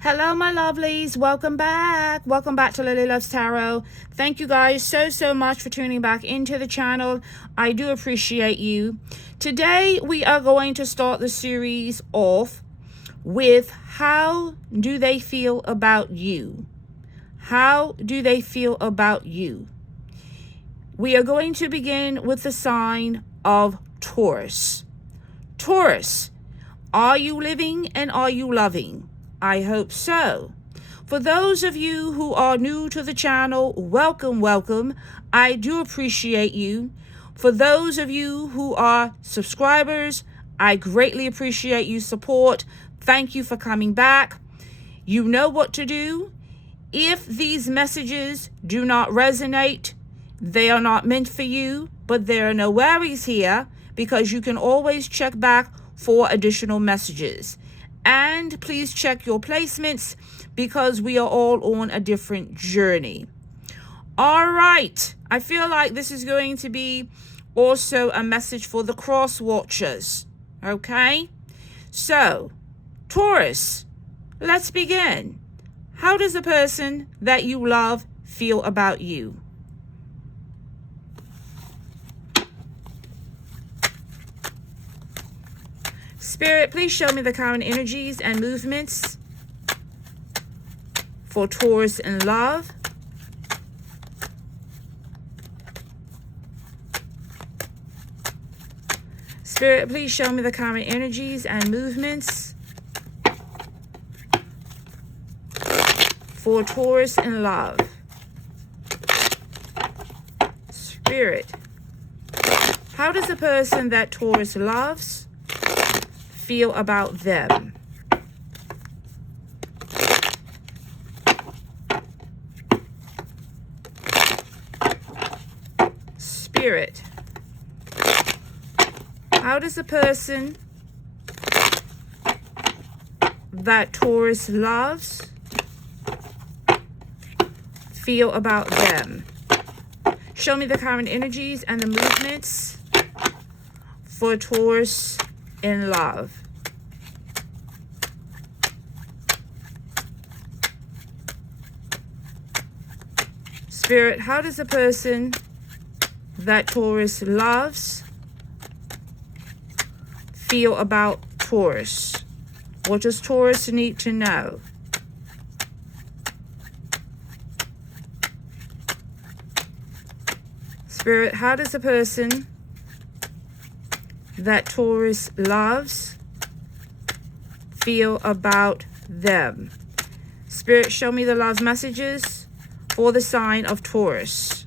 Hello, my lovelies. Welcome back. Welcome back to Lilly Loves Tarot. Thank you guys so much for tuning back into the channel. I do appreciate you. Today, we are going to start the series off with how do they feel about you? How do they feel about you? We are going to begin with the sign of Taurus. Taurus, are you living and are you loving? I hope so. For those of you who are new to the channel, welcome. I do appreciate you. For those of you who are subscribers, I greatly appreciate your support. Thank you for coming back. You know what to do. If these messages do not resonate, they are not meant for you, but there are no worries here because you can always check back for additional messages. And please check your placements because we are all on a different journey. All right. I feel like this is going to be also a message for the cross watchers. Okay? So, Taurus, let's begin. How does the person that you love feel about you? Spirit, please show me the current energies and movements for Taurus in love. Spirit, please show me the current energies and movements for Taurus in love. Spirit, how does the person that Taurus loves feel about them? Spirit, how does the person that Taurus loves feel about them? Show me the current energies and the movements for Taurus in love. Spirit, how does the person that Taurus loves feel about Taurus? What does Taurus need to know? Spirit, how does the person that Taurus loves feel about them? Spirit, show me the love messages for the sign of Taurus.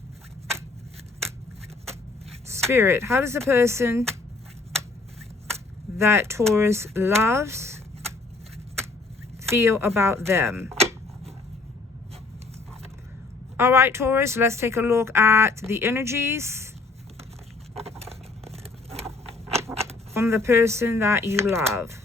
Spirit, how does the person that Taurus loves feel about them? All right, Taurus, let's take a look at the energies from the person that you love.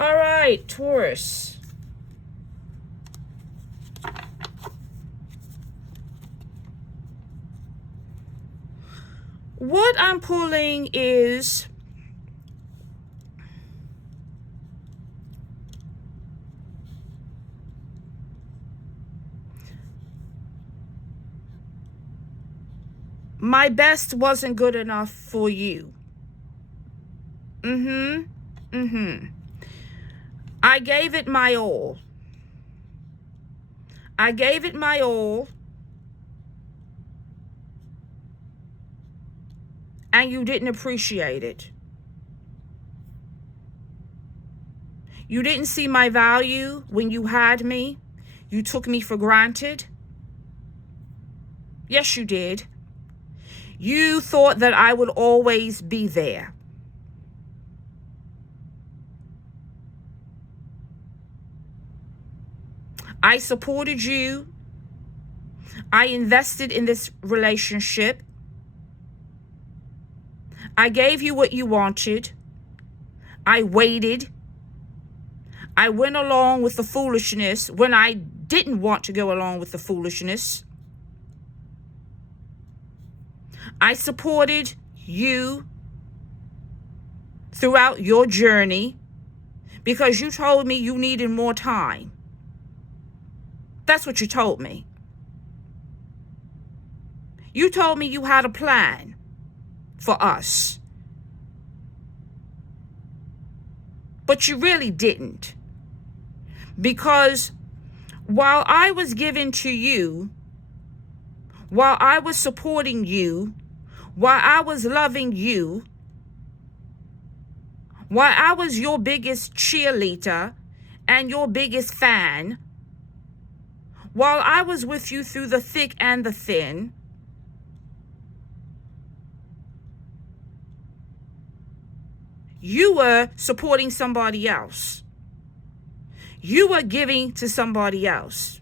All right, Taurus. What I'm pulling is my best wasn't good enough for you. I gave it my all. I gave it my all. And you didn't appreciate it. You didn't see my value when you had me. You took me for granted. Yes, you did. You thought that I would always be there. I supported you. I invested in this relationship. I gave you what you wanted. I waited. I went along with the foolishness when I didn't want to go along with the foolishness. I supported you throughout your journey because you told me you needed more time. That's what you told me. You told me you had a plan for us. But you really didn't. Because while I was given to you, while I was supporting you, while I was loving you, while I was your biggest cheerleader and your biggest fan, while I was with you through the thick and the thin, you were supporting somebody else. You were giving to somebody else.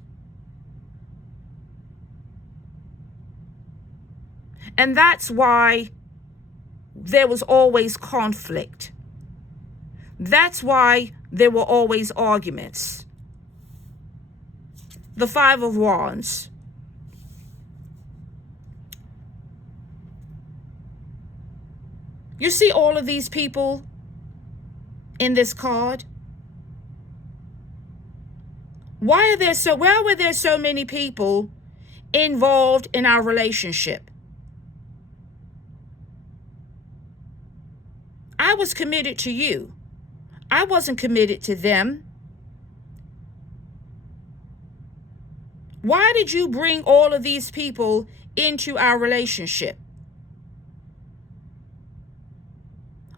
And that's why there was always conflict. That's why there were always arguments. The Five of Wands. You see all of these people in this card? Why were there so many people involved in our relationship? I was committed to you. I wasn't committed to them. Why did you bring all of these people into our relationship?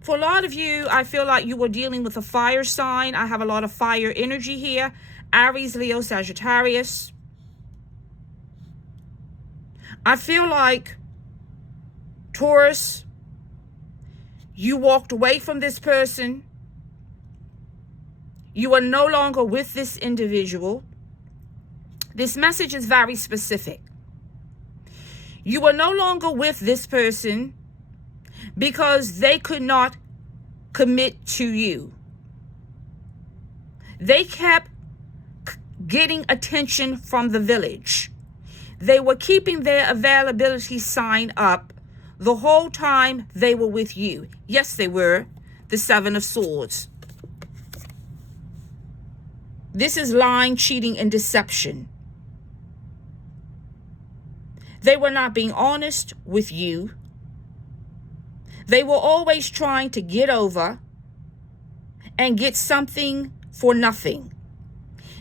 For a lot of you, I feel like you were dealing with a fire sign. I have a lot of fire energy here. Aries, Leo, Sagittarius. I feel like Taurus, you walked away from this person. You are no longer with this individual. This message is very specific. You are no longer with this person because they could not commit to you. They kept getting attention from the village. They were keeping their availability sign up the whole time they were with you. Yes, they were. The Seven of Swords. This is lying, cheating, and deception. They were not being honest with you. They were always trying to get over and get something for nothing.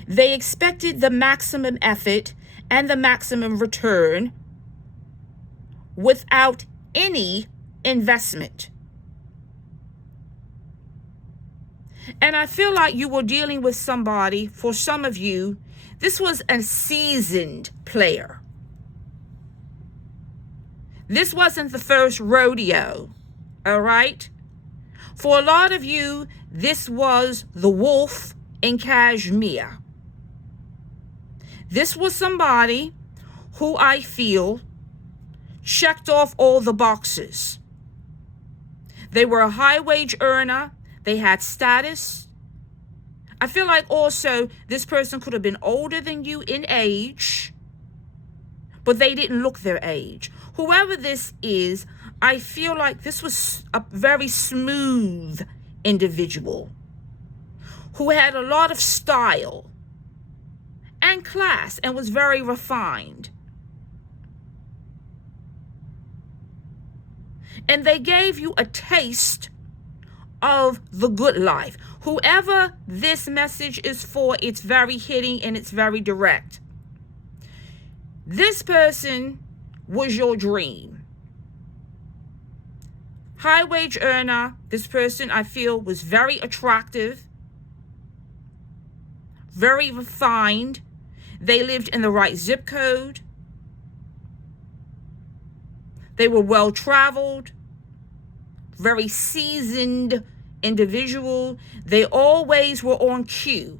They expected the maximum effort and the maximum return without any investment. And I feel like you were dealing with somebody, for some of you, this was a seasoned player. This wasn't the first rodeo, all right? For a lot of you, this was the wolf in cashmere. This was somebody who I feel checked off all the boxes. They were a high wage earner. They had status. I feel like also this person could have been older than you in age, but they didn't look their age. Whoever this is, I feel like this was a very smooth individual who had a lot of style and class and was very refined. And they gave you a taste of the good life. Whoever this message is for, it's very hitting and it's very direct. This person was your dream. High wage earner. This person, I feel, was very attractive, very refined. They lived in the right zip code. They were well traveled, very seasoned individual. They always were on cue.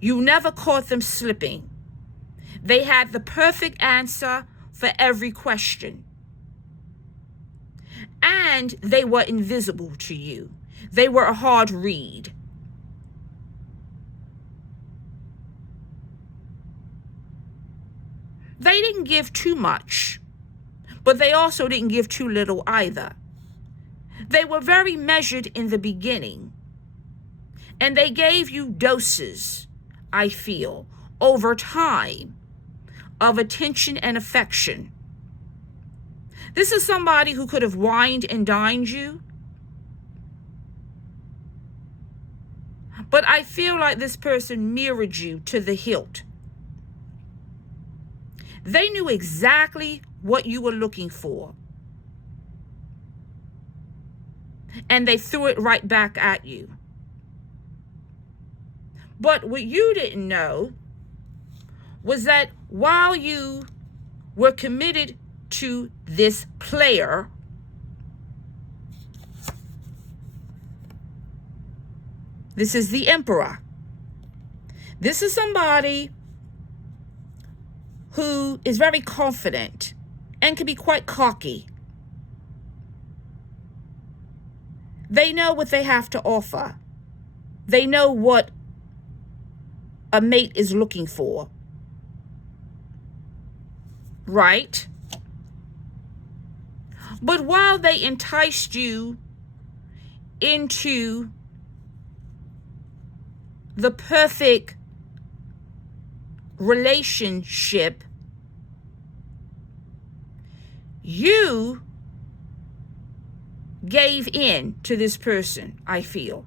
You never caught them slipping. They had the perfect answer for every question. And they were invisible to you. They were a hard read. They didn't give too much, but they also didn't give too little either. They were very measured in the beginning, and they gave you doses, I feel, over time of attention and affection. This is somebody who could have wined and dined you, but I feel like this person mirrored you to the hilt. They knew exactly what you were looking for, and they threw it right back at you. But what you didn't know was that while you were committed to this player, this is the Emperor. This is somebody who is very confident and can be quite cocky. They know what they have to offer. They know what a mate is looking for. Right? But while they enticed you into the perfect relationship, you gave in to this person, I feel.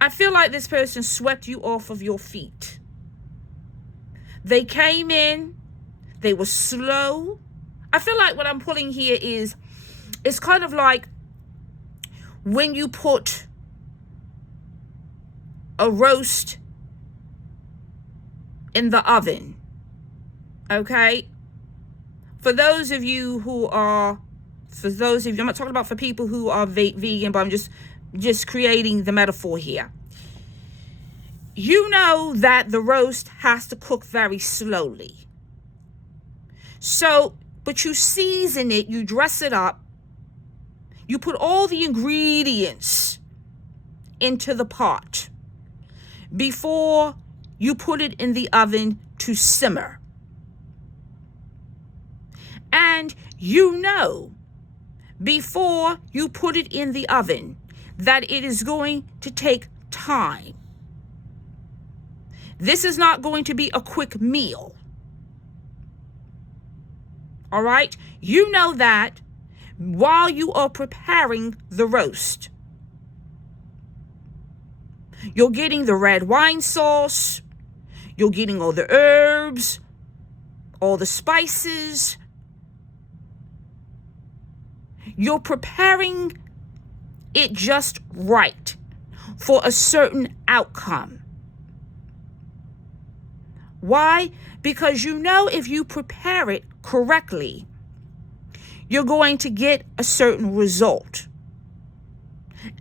I feel like this person swept you off of your feet. They came in, they were slow. I feel like what I'm pulling here is, it's kind of like when you put a roast in the oven, okay? For those of you, I'm not talking about for people who are vegan, but I'm just creating the metaphor here. You know that the roast has to cook very slowly. So, but you season it, you dress it up, you put all the ingredients into the pot before you put it in the oven to simmer. And you know before you put it in the oven that it is going to take time. This is not going to be a quick meal. All right? You know that while you are preparing the roast. You're getting the red wine sauce. You're getting all the herbs, all the spices. You're preparing it just right for a certain outcome. Why? Because you know if you prepare it correctly, you're going to get a certain result.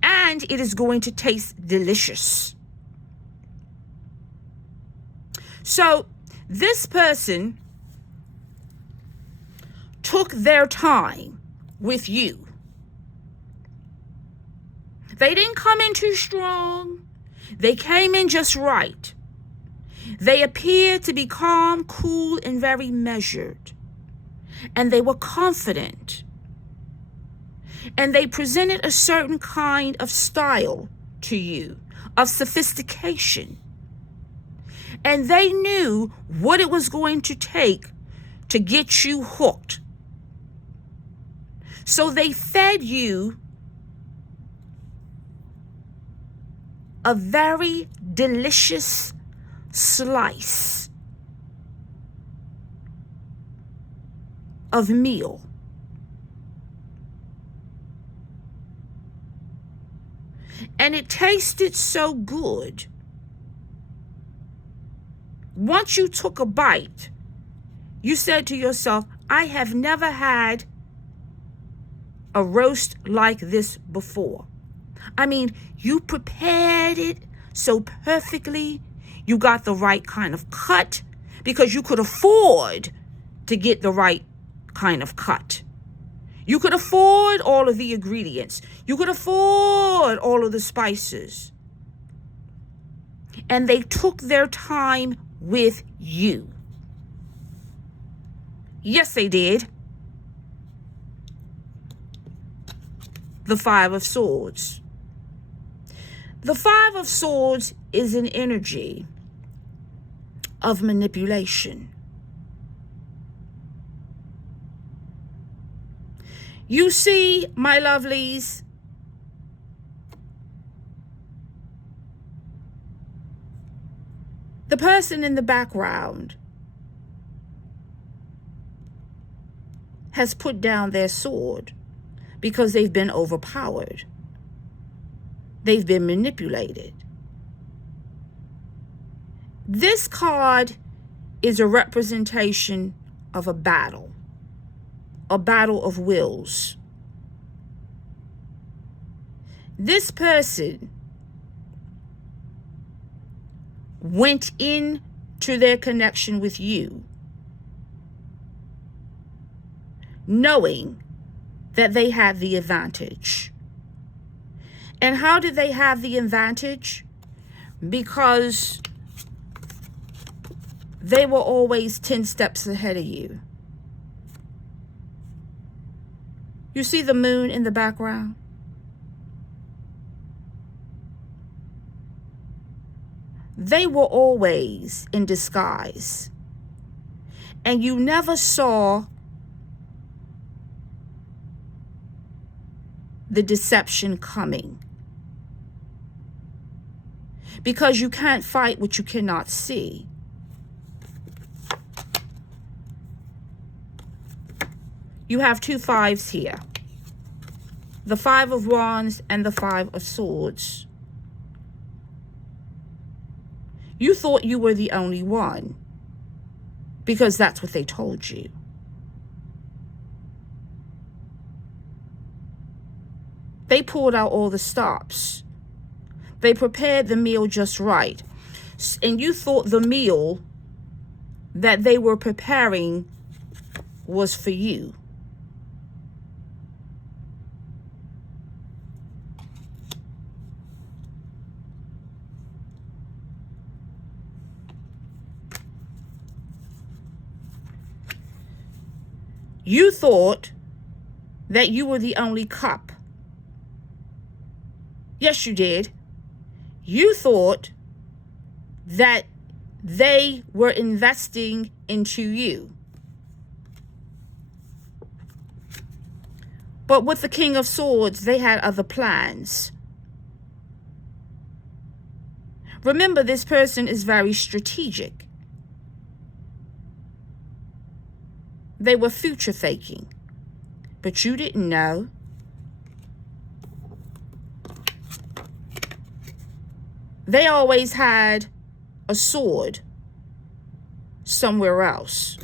And it is going to taste delicious. So this person took their time with you. They didn't come in too strong. They came in just right. They appeared to be calm, cool, and very measured. And they were confident. And they presented a certain kind of style to you, of sophistication. And they knew what it was going to take to get you hooked. So they fed you a very delicious slice of meal. And it tasted so good. Once you took a bite, you said to yourself, I have never had a roast like this before. I mean, you prepared it so perfectly. You got the right kind of cut because you could afford to get the right kind of cut. You could afford all of the ingredients. You could afford all of the spices. And they took their time with you. Yes, they did. The Five of Swords. The Five of Swords is an energy of manipulation. You see, my lovelies, the person in the background has put down their sword because they've been overpowered. They've been manipulated. This card is a representation of a battle of wills. This person went into their connection with you knowing that they had the advantage. And how did they have the advantage? Because they were always 10 steps ahead of you. You see the moon in the background? They were always in disguise. And you never saw the deception coming. Because you can't fight what you cannot see. You have two fives here. The Five of Wands and the Five of Swords. You thought you were the only one because that's what they told you. They pulled out all the stops. They prepared the meal just right. And you thought the meal that they were preparing was for you. You thought that you were the only cup. Yes, you did. You thought that they were investing into you. But with the King of Swords, they had other plans. Remember, this person is very strategic. They were future faking, but you didn't know. They always had a sword somewhere else.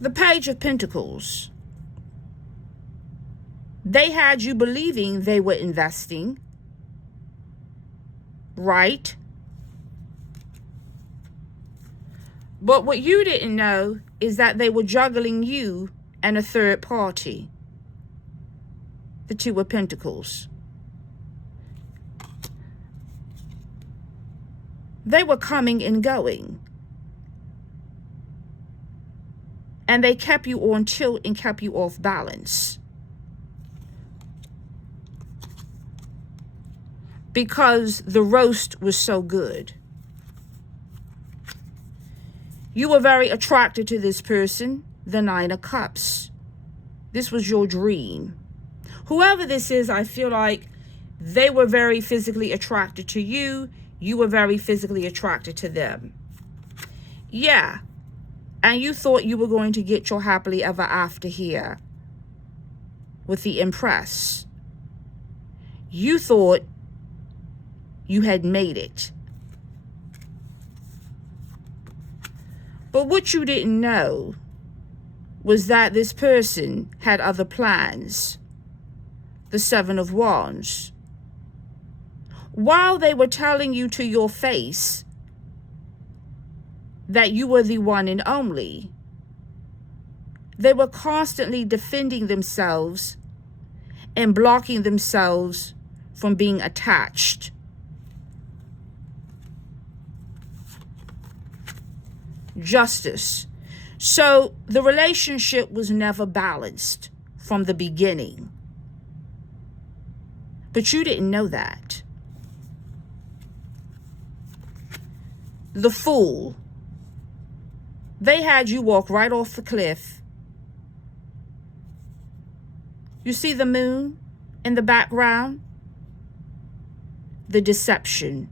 The Page of Pentacles. They had you believing they were investing, right? But what you didn't know is that they were juggling you and a third party. The Two of Pentacles. They were coming and going. And they kept you on tilt and kept you off balance. Because the roast was so good. You were very attracted to this person, the Nine of Cups. This was your dream. Whoever this is, I feel like they were very physically attracted to you. You were very physically attracted to them. Yeah. And you thought you were going to get your happily ever after here with the Empress. You thought you had made it. But what you didn't know was that this person had other plans. The Seven of Wands. While they were telling you to your face that you were the one and only, they were constantly defending themselves and blocking themselves from being attached. Justice. So the relationship was never balanced from the beginning. But you didn't know that. The Fool. They had you walk right off the cliff. You see the moon in the background? The deception,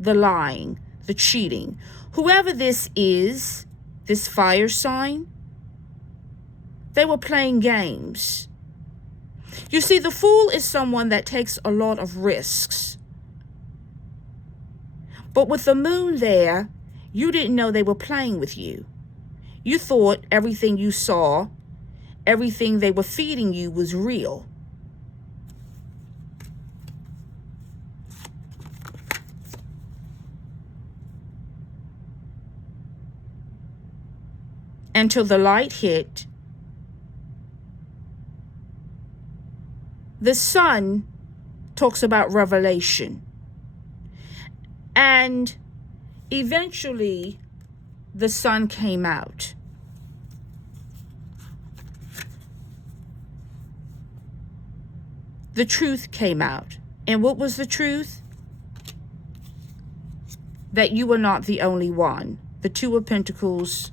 the lying, the cheating. Whoever this is, this fire sign, they were playing games. You see, the Fool is someone that takes a lot of risks. But with the moon there, you didn't know they were playing with you. You thought everything you saw, everything they were feeding you was real. Until the light hit, the sun talks about revelation. And eventually, the sun came out. The truth came out. And what was the truth? That you were not the only one. The Two of Pentacles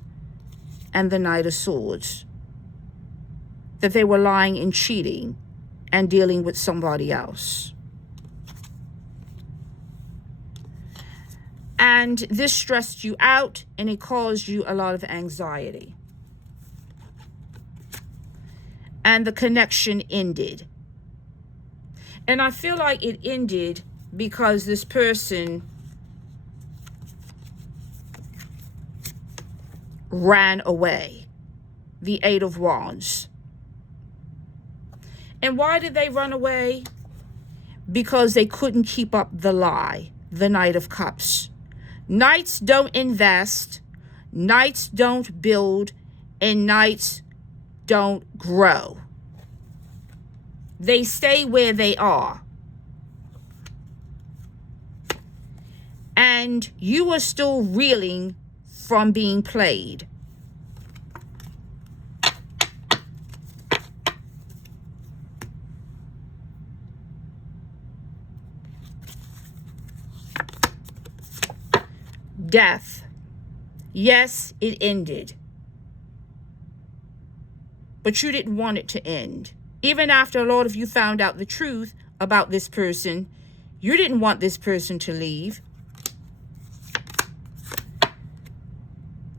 and the Knight of Swords. That they were lying and cheating and dealing with somebody else. And this stressed you out and it caused you a lot of anxiety. And the connection ended. And I feel like it ended because this person ran away. The Eight of Wands. And why did they run away? Because they couldn't keep up the lie. The Knight of Cups. Knights don't invest. Knights don't build. And knights don't grow. They stay where they are. And you are still reeling from being played. Death. Yes, it ended. But you didn't want it to end. Even after a lot of you found out the truth about this person, you didn't want this person to leave.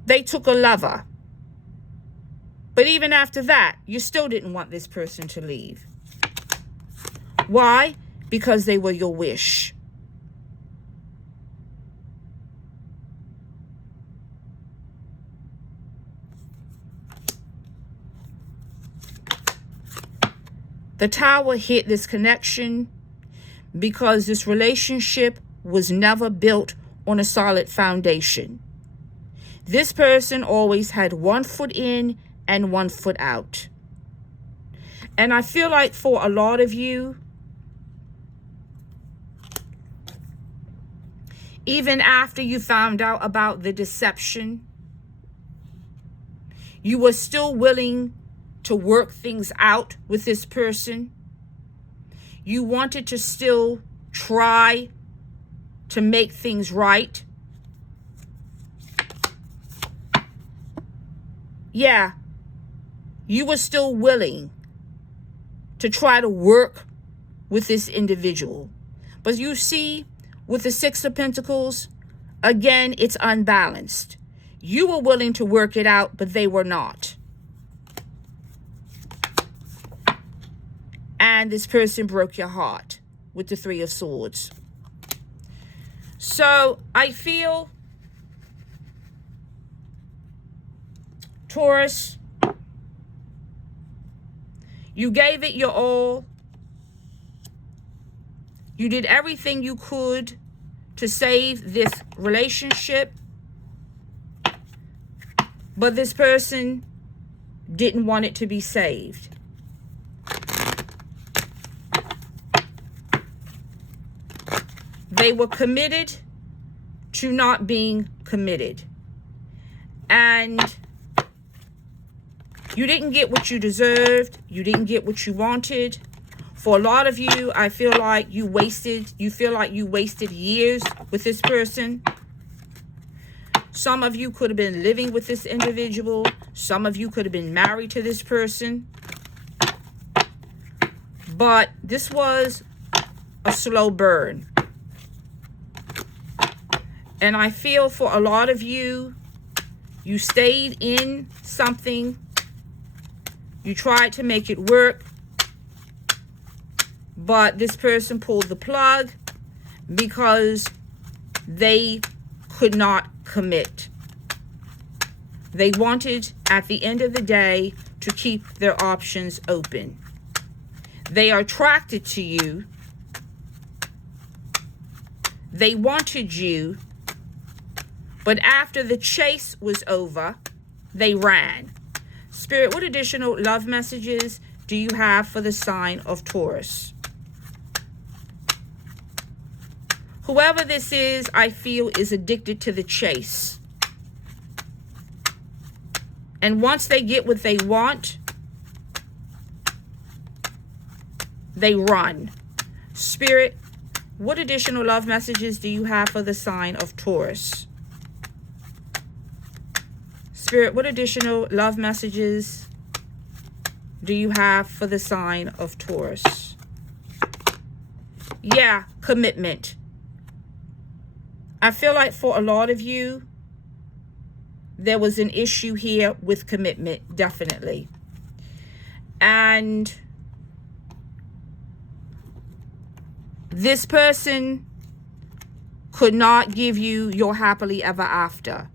They took a lover. But even after that, you still didn't want this person to leave. Why? Because they were your wish. The Tower hit this connection because this relationship was never built on a solid foundation. This person always had one foot in and one foot out. And I feel like for a lot of you, even after you found out about the deception, you were still willing to work things out with this person. You wanted to still try to make things right. yeah, you were still willing to try to work with this individual. But you see, with the Six of Pentacles, again, it's unbalanced. You were willing to work it out, but they were not. And this person broke your heart with the Three of Swords. So I feel, Taurus, you gave it your all. You did everything you could to save this relationship. But this person didn't want it to be saved. They were committed to not being committed. And you didn't get what you deserved. You didn't get what you wanted. For a lot of you, I feel like you feel like you wasted years with this person. Some of you could have been living with this individual. Some of you could have been married to this person. But this was a slow burn. And I feel for a lot of you, you stayed in something. You tried to make it work. But this person pulled the plug because they could not commit. They wanted, at the end of the day, to keep their options open. They are attracted to you. They wanted you. But after the chase was over, they ran. Spirit, what additional love messages do you have for the sign of Taurus? Whoever this is, I feel, is addicted to the chase. And once they get what they want, they run. Spirit, what additional love messages do you have for the sign of Taurus? Spirit, what additional love messages do you have for the sign of Taurus? Yeah, commitment. I feel like for a lot of you, there was an issue here with commitment, definitely. And this person could not give you your happily ever after.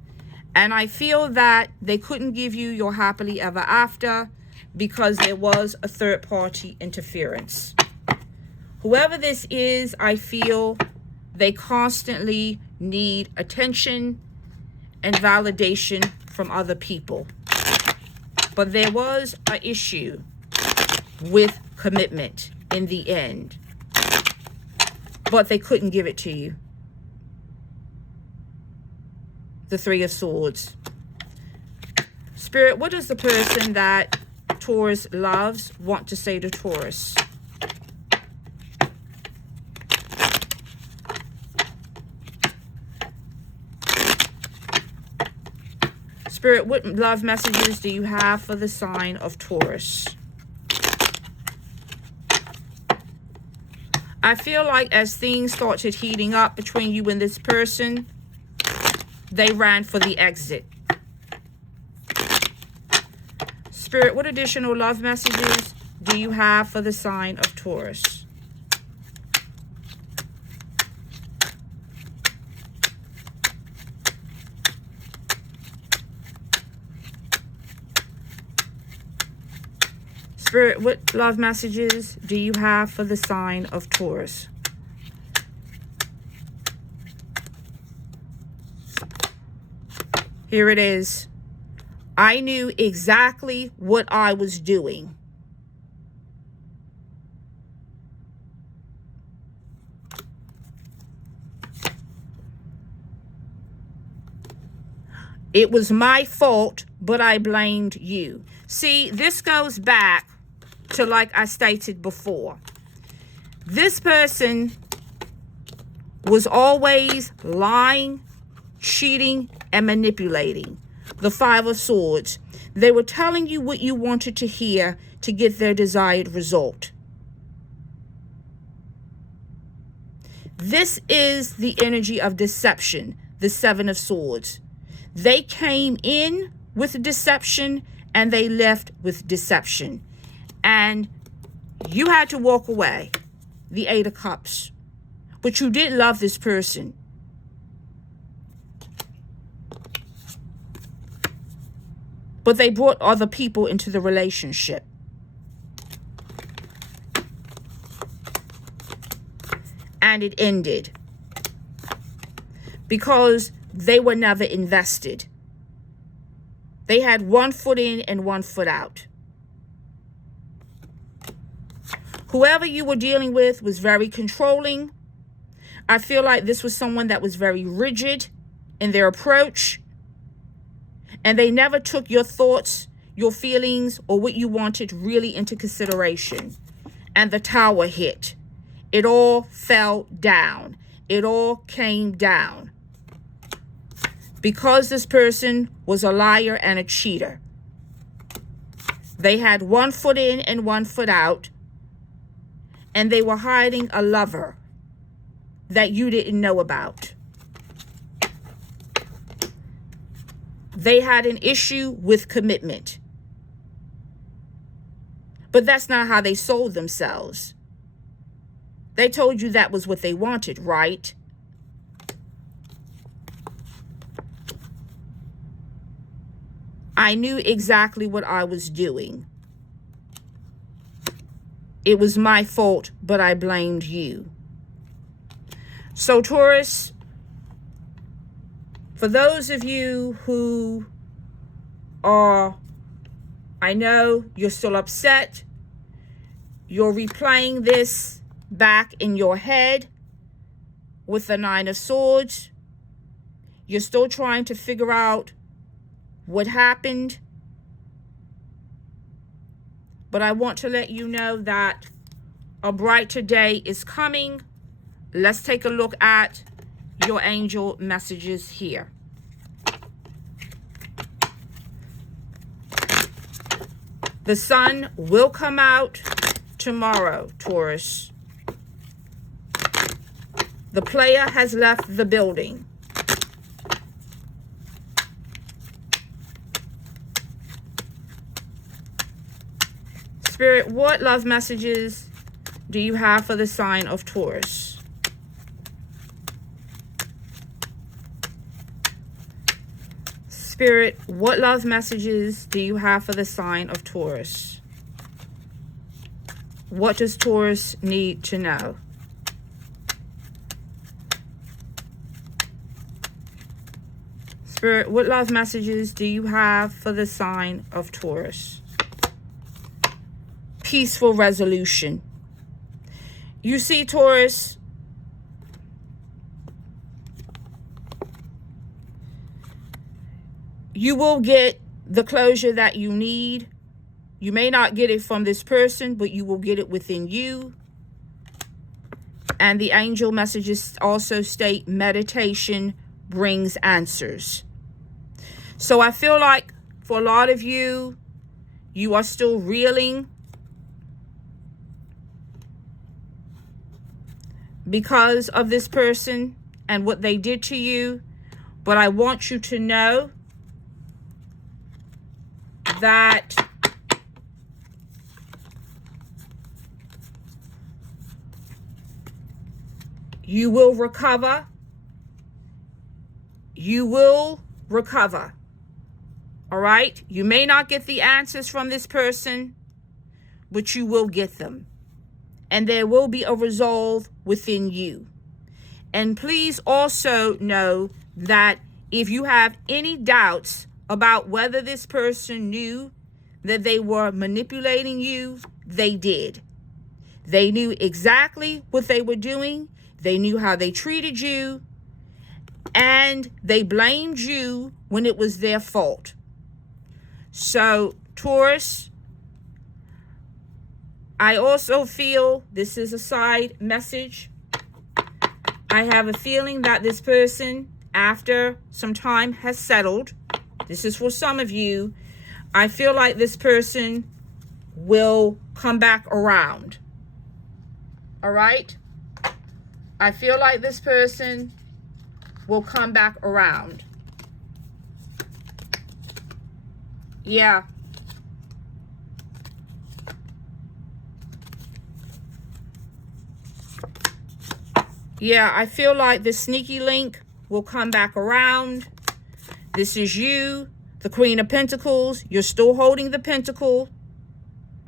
And I feel that they couldn't give you your happily ever after because there was a third-party interference. Whoever this is, I feel they constantly need attention and validation from other people. But there was an issue with commitment in the end. But they couldn't give it to you. The Three of Swords. Spirit, what does the person that Taurus loves want to say to Taurus? Spirit, what love messages do you have for the sign of Taurus? I feel like as things started heating up between you and this person, they ran for the exit. Spirit, what additional love messages do you have for the sign of Taurus? Spirit, what love messages do you have for the sign of Taurus? Here it is. I knew exactly what I was doing. It was my fault, but I blamed you. See, this goes back to, like I stated before, this person was always lying, cheating, and manipulating. The Five of Swords. They were telling you what you wanted to hear to get their desired result. This is the energy of deception, the Seven of Swords. They came in with deception and they left with deception. And you had to walk away. The Eight of Cups. But you did love this person. But they brought other people into the relationship. And it ended. Because they were never invested. They had one foot in and one foot out. Whoever you were dealing with was very controlling. I feel like this was someone that was very rigid in their approach. And they never took your thoughts, your feelings, or what you wanted really into consideration. And the tower hit. It all fell down. It all came down. Because this person was a liar and a cheater. They had one foot in and one foot out. And they were hiding a lover that you didn't know about. They had an issue with commitment. But that's not how they sold themselves. They told you that was what they wanted, right? I knew exactly what I was doing. It was my fault, but I blamed you. So, Taurus, for those of you who are, I know you're still upset, you're replaying this back in your head with the Nine of Swords. You're still trying to figure out what happened. But I want to let you know that a brighter day is coming. Let's take a look at your angel messages here. The sun will come out tomorrow, Taurus. The player has left the building. Spirit, what love messages do you have for the sign of Taurus? Spirit, what love messages do you have for the sign of Taurus? What does Taurus need to know? Spirit, what love messages do you have for the sign of Taurus? Peaceful resolution. You see, Taurus, you will get the closure that you need. You may not get it from this person, but you will get it within you. And the angel messages also state meditation brings answers. So I feel like for a lot of you, you are still reeling because of this person and what they did to you. But I want you to know that you will recover. You will recover. All right? You may not get the answers from this person, but you will get them. And there will be a resolve within you. And please also know that if you have any doubts about whether this person knew that they were manipulating you, they did. They knew exactly what they were doing. They knew how they treated you. And they blamed you when it was their fault. So, Taurus, I also feel this is a side message. I have a feeling that this person, after some time has settled, This is for some of you. I feel like this person will come back around. All right? I feel like this person will come back around. Yeah. Yeah, I feel like this sneaky link will come back around. This is you, the Queen of Pentacles. You're still holding the pentacle.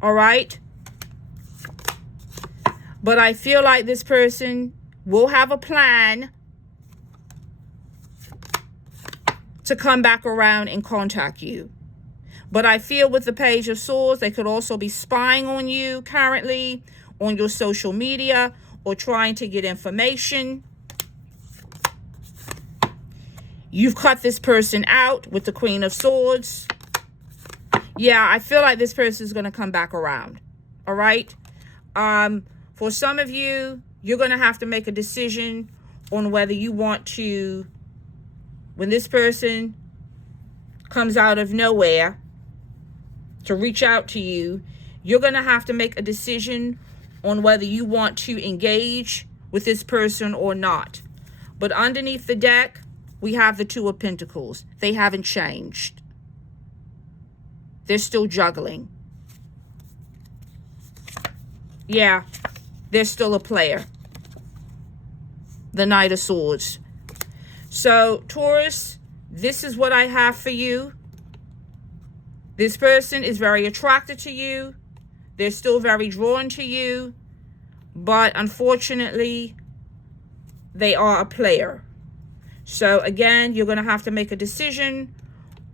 All right? But I feel like this person will have a plan to come back around and contact you. But I feel with the Page of Swords, they could also be spying on you currently on your social media or trying to get information. You've cut this person out with the Queen of Swords. Yeah, I feel like this person is going to come back around. All right? For some of you, you're going to have to make a decision on whether you want to, when this person comes out of nowhere to reach out to you, you're going to have to make a decision on whether you want to engage with this person or not. But underneath the deck, we have the Two of Pentacles. They haven't changed. They're still juggling. Yeah, they're still a player. The Knight of Swords. So, Taurus, this is what I have for you. This person is very attracted to you. They're still very drawn to you. But unfortunately, they are a player. So again, you're going to have to make a decision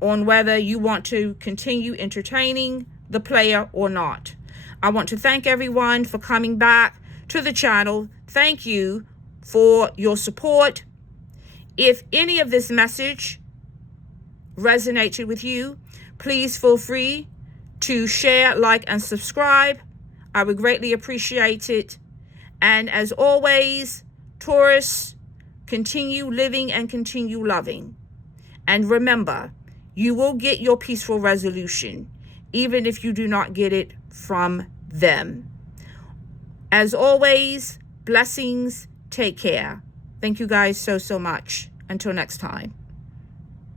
on whether you want to continue entertaining the player or not. I want to thank everyone for coming back to the channel. Thank you for your support. If any of this message resonated with you, please feel free to share, like, and subscribe. I would greatly appreciate it. And as always, Taurus, continue living and continue loving. And remember, you will get your peaceful resolution, even if you do not get it from them. As always, blessings. Take care. Thank you guys so much. Until next time.